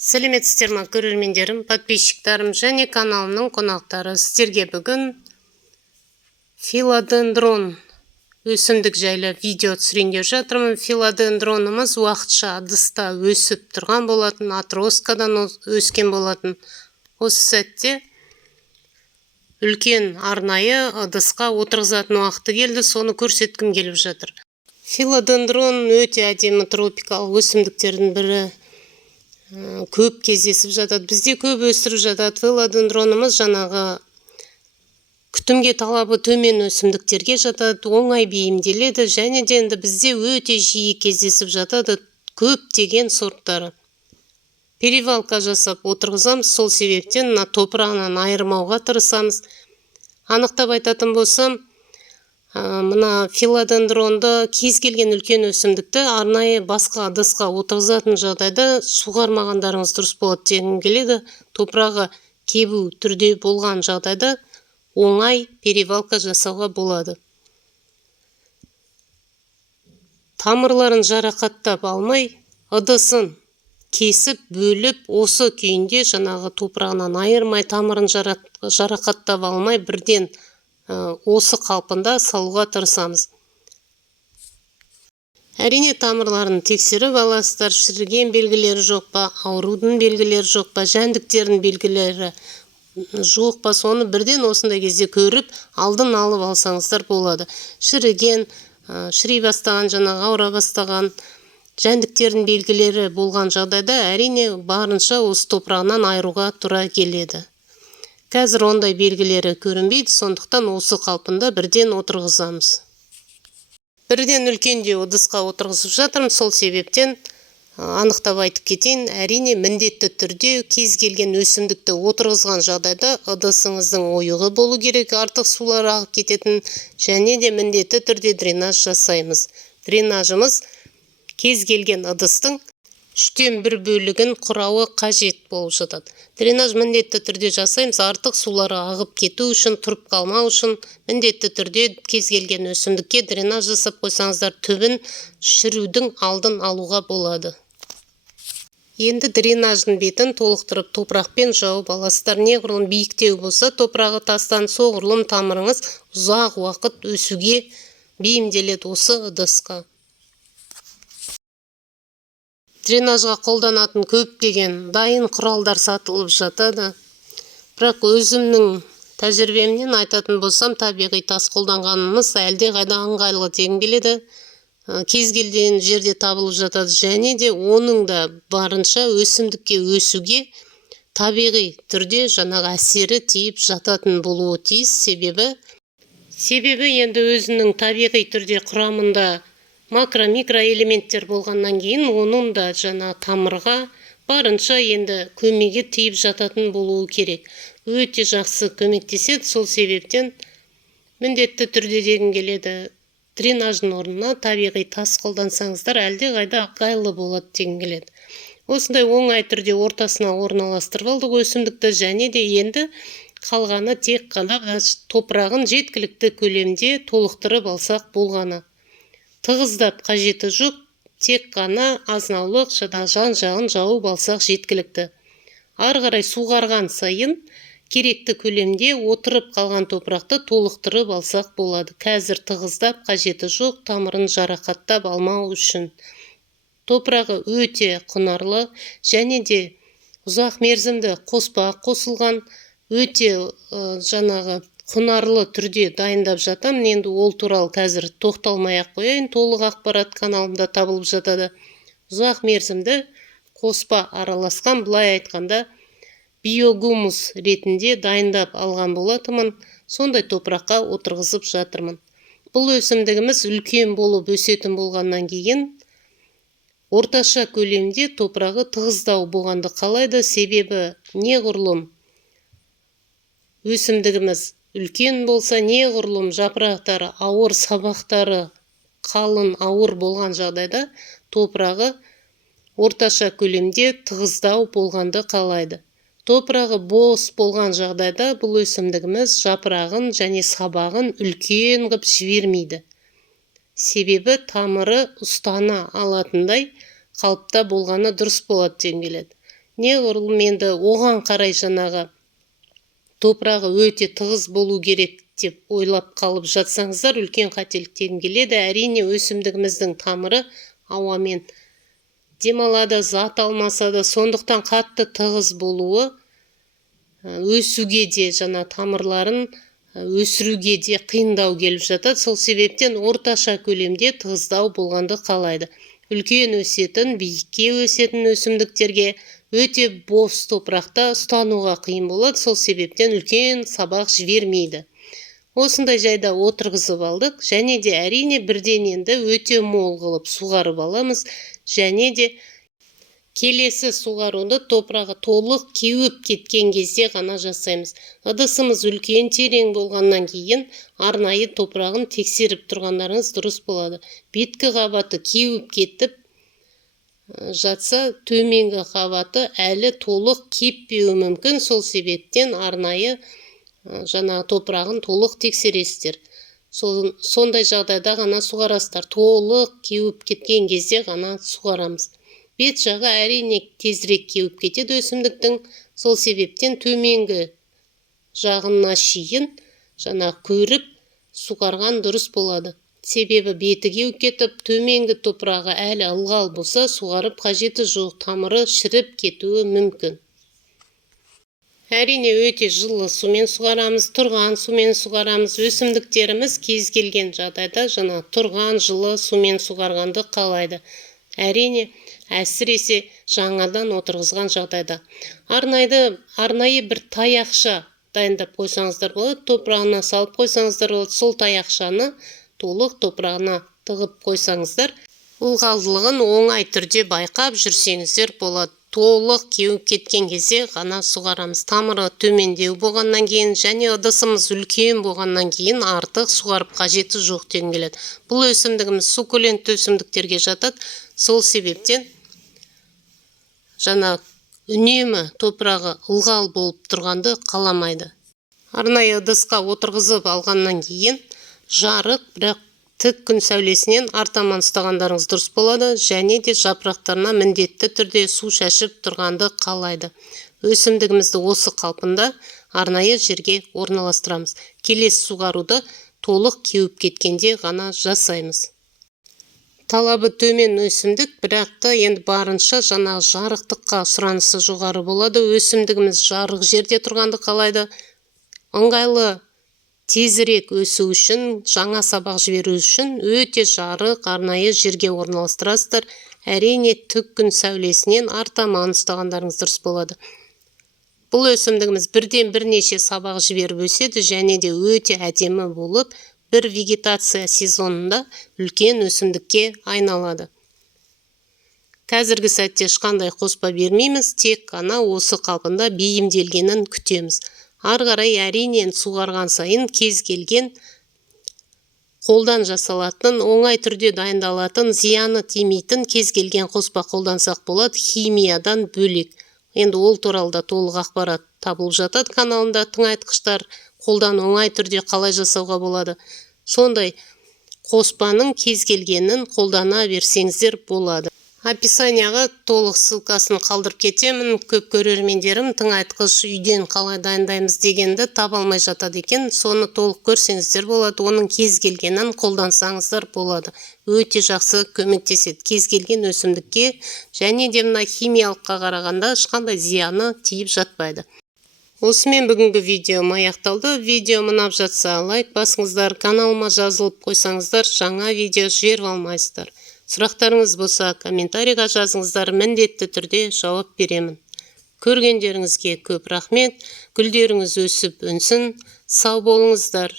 Сәлеметсіздер ме көрермендерім, подписчиктарым және каналымның қонақтары. Сіздерге бүгін филодендрон өсімдік жайлы видео түсірейін деп жатырмын. Филодендронымыз уақытша ыдыста өсіп тұрған болатын, отросткадан өскен болатын. Осы сәтте үлкен арнайы ыдысқа отырғызатын уақыты келді, соны көрсеткім келіп жатыр. Филодендрон өте әдемі тропикалық өсімдіктердің бірі. Көп кездесіп жатады. Бізде көп өсіріп жатады. Филодендронымыз жаңағы күтімге талабы төмен өсімдіктерге жатады, оңай бейімделеді, және де енді бізде өте жиі кездесіп жатады көптеген сорттары. Перевалка жасап отырғызамыз, сол себептен топырағынан айырмауға тырысамыз. Анықтап айтатын болсам, мына филодендронды кез келген үлкен өсімдікті арнайы басқа ыдысқа отырғызатын жағдайда суғармағандарыңыз дұрыс болады дегім келеді. Топырағы кебу түрде болған жағдайда оңай перевалка жасауға болады. Тамырларын жарақаттап алмай, ыдысын кесіп, бөліп, осы күйінде жаңағы топырағынан айырмай, тамырын жарақаттап алмай, бірден осы қалпында салуға тырысамыз. Әрине тамырларын тексеріп аласыздар, шіріген белгілері жоқ па, аурудың белгілері жоқ па, жәндіктердің белгілері жоқ па, соны бірден осындай кезде көріп, алдын алып алсаңыздар болады. Шіріген, шіри бастаған, жаңағы ауыра бастаған жәндіктердің белгілері болған жағдайда әрине барынша осы топырағынан айыруға тура келеді. Қазір ондай белгілері көрінбейді, сондықтан осы қалпында бірден отырғызамыз. Бірден үлкендеу ыдысқа отырғызып жатырмын, сол себептен анықтап айтып кетейін. Әрине міндетті түрде кез келген өсімдікті отырғызған жағдайда ыдысыңыздың ойығы болу керек, артық сулар ағып кететін, және де міндетті түрде дренаж жасаймыз. Дренажымыз кез келген ыдыстың 1/3 бөлігін құрауы қажет болып жатады. Дренаж міндетті түрде жасаймыз, артық сулары ағып кету үшін, тұрып қалмау үшін міндетті түрде кез келген өсімдікке дренаж жасап қойсаңыздар, түбін шірудің алдын алуға болады. Енді дренаждың бетін толықтырып топырақпен жауып аласыздар. Неғұрлым биіктеу болса, топырағы тастан соғұрлым тамырыңыз ұзақ уақыт өсуге бейімделеді осы ыдысқа. Дренажға қолданатын көптеген дайын құралдар сатылып жатады. Бірақ өзімнің тәжірибемнен айтатын болсам, табиғи тас қолданғанымыз әлде қайда ыңғайлы дегім келеді. Кез келген жерде табылып жатады, және де оның да барынша өсімдікке өсуге табиғи түрде жаңағы әсері тиіп жататын болуы тиіс. Себебі енді өзінің табиғи түрде құрамында макро-микро элементтер болғаннан кейін, оның да жаңа тамырға барынша енді көмегі тиіп жататын болуы керек. Өте жақсы көмектеседі, сол себептен міндетті түрде дегім келеді. Дренаждың орнына табиғи тас қолдансаңыздар, әлде қайда ыңғайлы болады дегім келеді. Осындай оңай түрде ортасына орналастырып алдық өсімдікті, және де енді қалғаны тек қана топырағын жеткілікті көлемде толықтырып алсақ болғаны. Тығыздап қажеті жоқ, тек қана азнаулық жан-жағын жауып алсақ жеткілікті. Ары қарай суғарған сайын керекті көлемде отырып қалған топырақты толықтырып алсақ болады. Қазір тығыздап қажеті жоқ, тамырын жарақаттап алмау үшін. Топырағы өте құнарлы, және де ұзақ мерзімді қоспа қосылған, өте жаңағы құнарлы түрде дайындап жатам. Енді ол туралы қазір тоқталмай-ақ қояйын, толық ақпарат каналымда табылып жатады. Ұзақ мерзімді қоспа араласқан, былай айтқанда биогумус ретінде дайындап алған болатымын. Сондай топыраққа отырғызып жатырмын. Бұл өсімдігіміз үлкен болып өсетін болғаннан кейін орташа көлемде топырағы тығыздау болғанды қалайды. Себебі неғұрлым өсімдігіміз үлкен болса, неғұрлым жапырақтары ауыр, сабақтары қалың, ауыр болған жағдайда топырағы орташа көлемде тығыздау болғанды қалайды. Топырағы бос болған жағдайда бұл өсімдігіміз жапырағын және сабағын үлкен қып жібермейді. Себебі тамыры ұстана алатындай қалыпта болғаны дұрыс болады дегім келеді. неғұрлым енді оған қарай жаңағы топырағы өте тығыз болу керек деп ойлап қалып жатсаңыздар, үлкен қателіктен келеді. Әрине өсімдігіміздің тамыры ауамен демалады, зат алмаса да, сондықтан қатты тығыз болуы өсуге де, жаңа тамырларын өсіруге де қиындау келіп жатады. Сол себептен орташа көлемде тығыздау болғанды қалайды. Үлкен өсетін, биікке өсетін өсімдіктерге өте бос топырақта ұстануға қиын болады. Сол себептен үлкен сабақ жібермейді. Осындай жайда отырғызып алдық, және де әрине бірден енді өте мол қылып суғарып аламыз, және де келесі суғаруды топырағы толық кеуіп кеткен кезде ғана жасаймыз. Ыдысымыз үлкен терең болғаннан кейін арнайы топырағын тексеріп тұрғандарыңыз дұрыс болады. Беткі қабаты кеуіп кетіп жатса, төменгі қабаты әлі толық кеппеуі мүмкін. Сол себептен арнайы жаңа топырағын толық тексересіздер. Сондай жағдайда ғана суғарасыздар. Толық кеуіп кеткен кезде ғана суғарамыз. Бет жағы әрине тезірек кеуіп кетеді өсімдіктің. Сол себептен төменгі жағына шейін жаңа көріп суғарған дұрыс болады. Себебі беті кеуіп кетіп, төменгі топырағы әлі ылғал болса, суғарып қажеті жоқ, тамыры шіріп кетуі мүмкін. Әрине өте жылы сумен суғарамыз, тұрған сумен суғарамыз. Өсімдіктеріміз кез келген жағдайда жаңа тұрған жылы сумен суғарғанды қалайды. Әрине әсіресе жаңадан отырғызған жағдайда. Арнайы бір таяқша дайындап қойсаңыздар болады, топырағына салып қойсаңыздар болады. Сол таяқшаны толық топырағына тығып қойсаңыздар, ылғалдылығын оңай түрде байқап жүрсеңіздер болады. Толық кеуіп кеткен кезде ғана суғарамыз. Тамыры төмендеу болғаннан кейін және ыдысымыз үлкен болғаннан кейін артық суғарып қажеті жоқ деген келеді. Бұл өсімдігіміз суккулентті өсімдіктерге жатады. Сол себептен жаңа үнемі топырағы ылғал болып тұрғанды қаламайды. Арнайы ыдысқа отырғызып алғаннан кейін жарық, бірақ тік күн сәулесінен артаман ұстағандарыңыз дұрыс болады, және де жапырақтарына міндетті түрде су шашып тұрғанды қалайды. Өсімдігімізді осы қалпында арнайы жерге орналастырамыз. Келесі суғаруды толық кеуіп кеткенде ғана жасаймыз. Талабы төмен өсімдік, бірақ та енді барынша жаңағы жарықтыққа сұранысы жоғары болады. Өсімдігіміз жарық жерде тұрғанды қалайды. Ыңғайлы тезірек өсу үшін, жаңа сабақ жіберу үшін өте жарық арнайы жерге орналастырасыздар. Әрине тік күн сәулесінен артаман ұстағандарыңыз дұрыс болады. Бұл өсімдігіміз бірден бірнеше сабақ жіберіп өседі, және де өте әдемі болып, бір вегетация сезонында үлкен өсімдікке айналады. Қазіргі сәтте ешқандай қоспа бермейміз, тек қана осы қалпында бейімделгенін күтеміз. Ары қарай әрине суғарған сайын кез келген қолдан жасалатын, оңай түрде дайындалатын, зияны тимейтін кез келген қоспа қолдансақ болады, химиядан бөлек. Енді ол туралы да толық ақпарат табылып жатады каналында. Тыңайтқыштар қолдан оңай түрде қалай жасауға болады. Сондай қоспаның кез келгенін қолдана берсеңіздер болады. Описанияға толық ссылкасын қалдырып кетемін. Көп көрермендерім тыңайтқыш үйден қалай дайындаймыз дегенді таба алмай жатады екен. Соны толық көрсеңіздер болады. Оның кез келгенін қолдансаңыздар болады. Өте жақсы көмектеседі кез келген өсімдікке, және де мына химиялыққа қарағанда ешқандай зияны тиіп жатпайды. Осымен бүгінгі видеом аяқталды. Видео ұнап жатса лайк басыңыздар, каналыма жазылып қойсаңыздар, жаңа видео жіберіп алмайсыздар. Сұрақтарыңыз болса комментарийға жазыңыздар, міндетті түрде жауап беремін. Көргендеріңізге көп рахмет. Гүлдеріңіз өсіп өнсін. Сау болыңыздар.